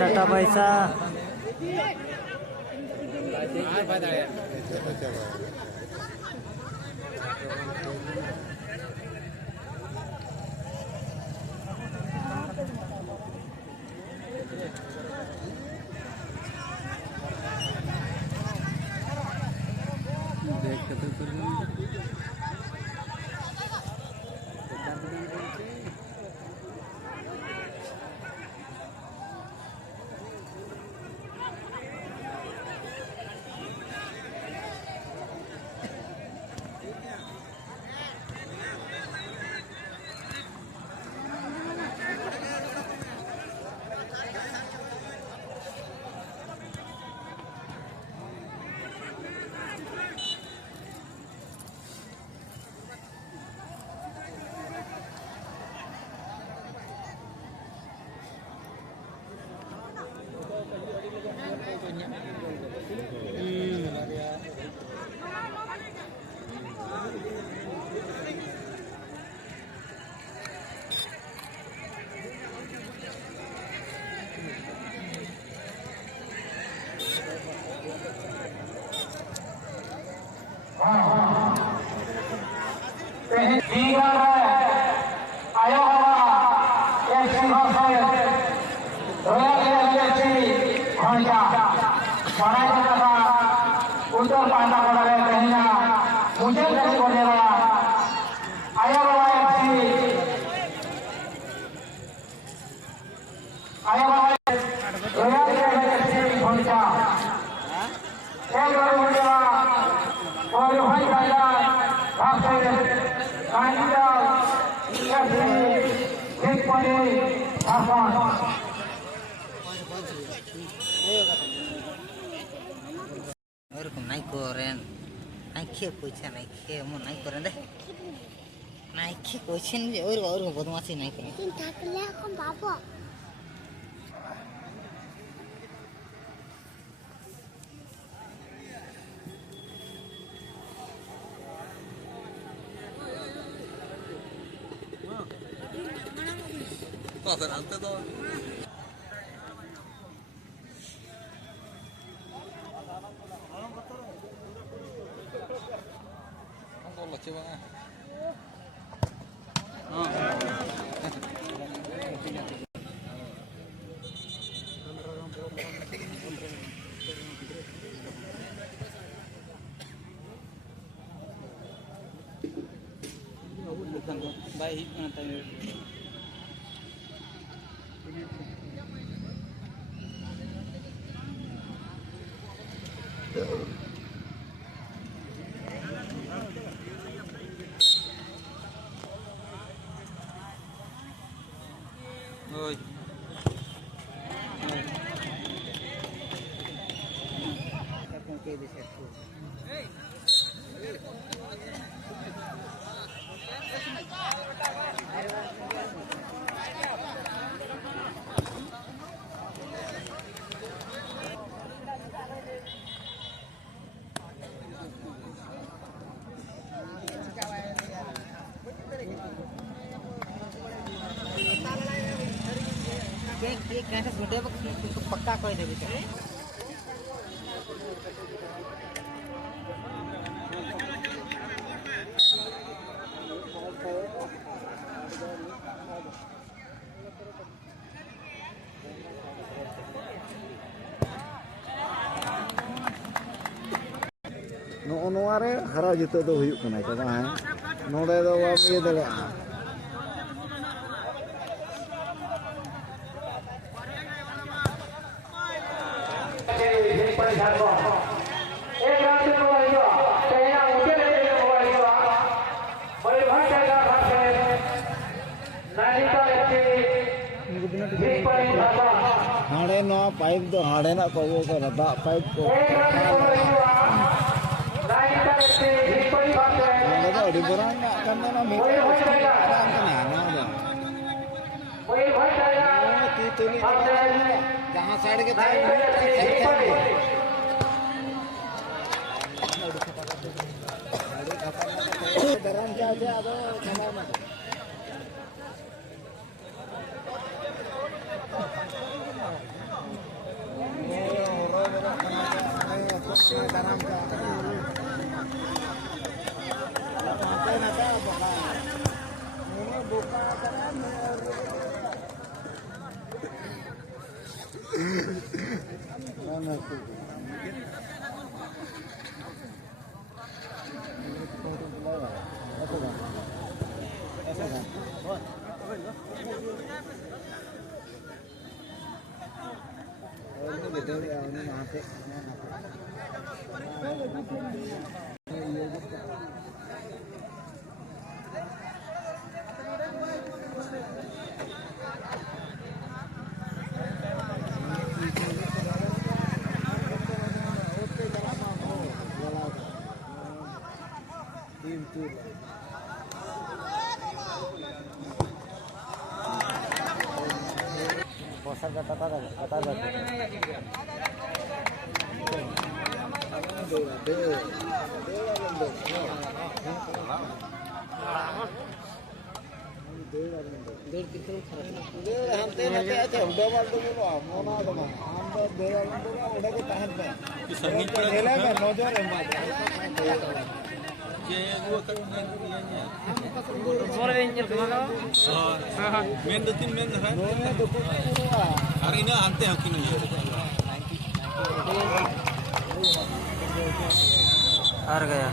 टाटा पैसा naik koren naik kucing naik mau naik koren deh naik kucing orang buat masih naik koren tidak kelihatan apa antes todo coba बाय हिट ना तमे ओय के दिसे के कैसे गुडे पक्का कोई देबे नोआ रे हरा जुतो दो हुयुग कना तो बाय नोडे दो बाम ये दले हाड़े नो पाइप दो हाड़े ना को वो कर दा पाइप को हाड़े तो अड़ी बरान ना करना ना मी बरान करना ना ती तुली जहां साइड के ताई दराम क्या है अब खाना में दराम का main dutin main kan hari ini ante hakin हार गया